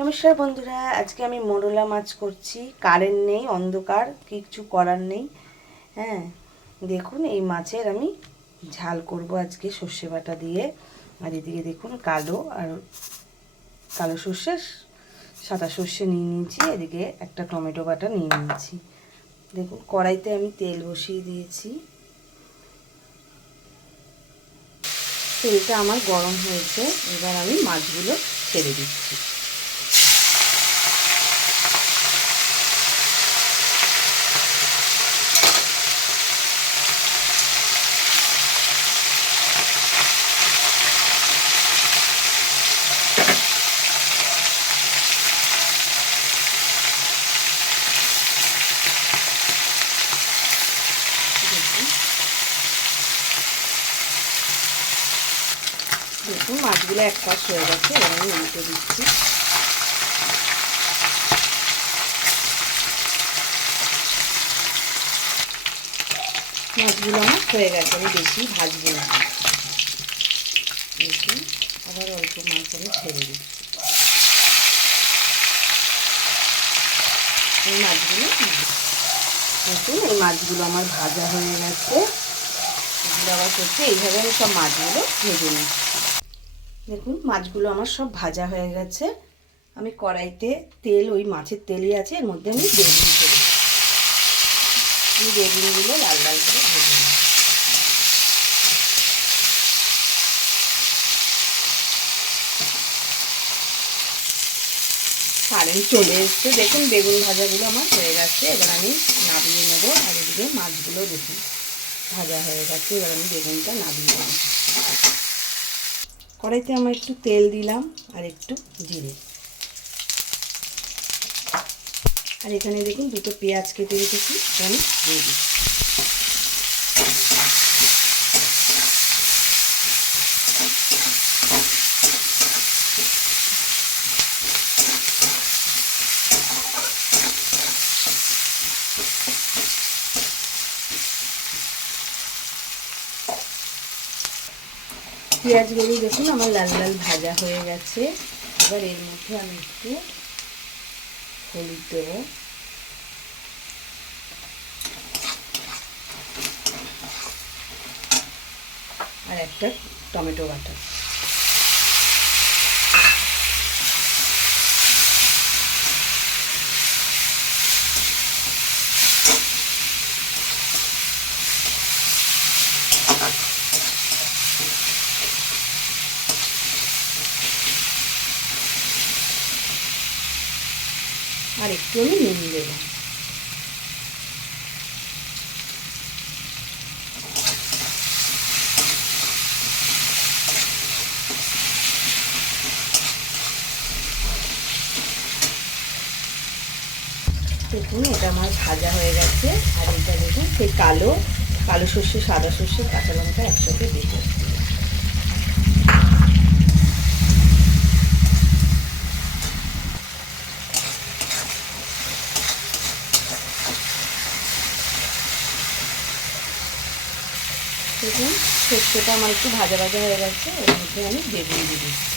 নমস্কার বন্ধুরা, আজকে আমি মোরলা মাছ করছি। কারেন্ট নেই, অন্ধকার, কিছু করার নেই। হ্যাঁ, দেখুন এই মাছের আমি ঝাল করব আজকে সর্ষে বাটা দিয়ে। আর এদিকে দেখুন কালো সর্ষে, সাদা সর্ষে নিয়ে নিয়েছি। এদিকে একটা টমেটো বাটা নিয়ে নিয়েছি। দেখুন কড়াইতে আমি তেল বসিয়ে দিয়েছি। তেলটা আমার গরম হয়েছে, এবার আমি মাছগুলো ছেড়ে দিচ্ছি। দেখুন মাছগুলো এক পাশ হয়ে গেছে, এবার আমি উল্টে দিচ্ছি। মাছগুলো আমার হয়ে গেছে, আমি বেশি ভাজবো না। দেখুন আবার অল্প মাছ আমি ছেড়ে দিচ্ছি। এই মাছগুলো দেখুন, এই মাছগুলো আমার ভাজা হয়ে গেছে। এগুলো আবার করছে, এইভাবে আমি সব মাছগুলো ভেজে নিচ্ছি। দেখুন মাছগুলো আমার সব ভাজা হয়ে গেছে। আমি কড়াইতে তেল, ওই মাছের তেলই আছে, এর মধ্যে আমি বেগুন ছেড়ে দিচ্ছি। আমি বেগুনগুলো লাল লাল করে ভেজে নিচ্ছি। কারেন্ট চলে এসছে, দেখুন বেগুন ভাজাগুলো আমার হয়ে গেছে। এবার আমি নামিয়ে নেব। আর এদিকে মাছগুলো দেখুন ভাজা হয়ে গেছে, এবার আমি বেগুনটা নামিয়ে নেব। কড়াইতে আমার একটু তেল দিলাম আর একটু জিরে। আর এখানে দেখুন দুটো পেঁয়াজ কেটে রেখেছি, আমি দিয়ে দিচ্ছি। পেঁয়াজগুলো দেখুন আমার লাল লাল ভাজা হয়ে গেছে। এবার এর মধ্যে আমি একটু হলুদ দেবো, আর একটা টমেটো বাটা। আর একটু আমি নুন দেবো। দেখুন এটা আমার ভাজা হয়ে গেছে। আর এটা দেখুন সেই কালো সর্ষে, সাদা সর্ষে, কাঁচা লঙ্কা একসাথে দেব। দেখুন সর্ষেটা আমার একটু ভাজা ভাজা হয়ে গেছে, এর মধ্যে আমি বেগুন দিয়ে দিচ্ছি।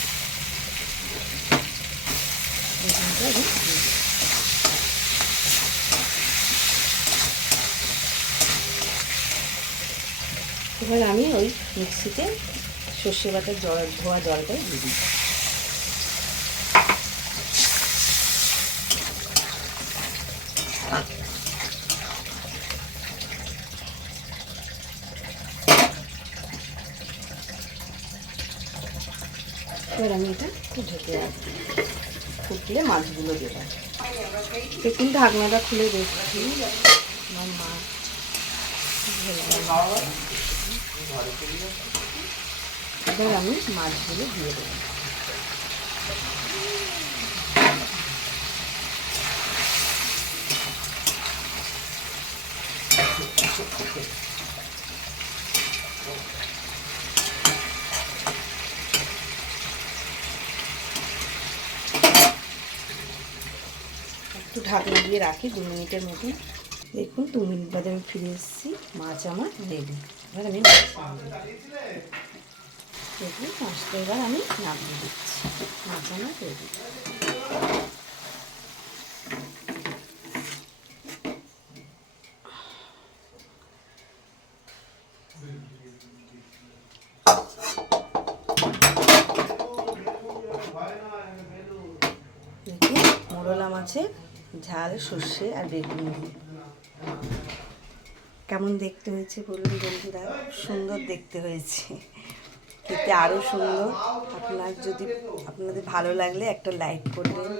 বেগুনটা এবার আমি ওই মিক্সিতে সর্ষে বাটার ধোয়া জলটা দিয়ে দিচ্ছি। এবার আমি এটা একটু ঢেকে রাখবো, ফুটলে মাছগুলো দেবো। দেখুন ঢাকনাটা খুলে দেখছি, আমার মাছ এবার আমি মাছগুলো দিয়ে দেবো। একটু ঢাকনা দিয়ে রাখি 2 মিনিটের মতন। দেখুন 2 মিনিট বাদে আমি ফিরে এসেছি, মাছ আমার রেডি। এবার আমি দেখুন মাছটা এবার আমি নামিয়ে দিচ্ছি। মাছ আমার রেডি। দেখি মোরলা মাছের ঝাল সর্ষে আর বেগুন দিয়ে কেমন দেখতে হয়েছে বলুন বন্ধুরা। সুন্দর দেখতে হয়েছে, খেতে আরও সুন্দর। আপনাদের ভালো লাগলে একটা লাইক করবেন।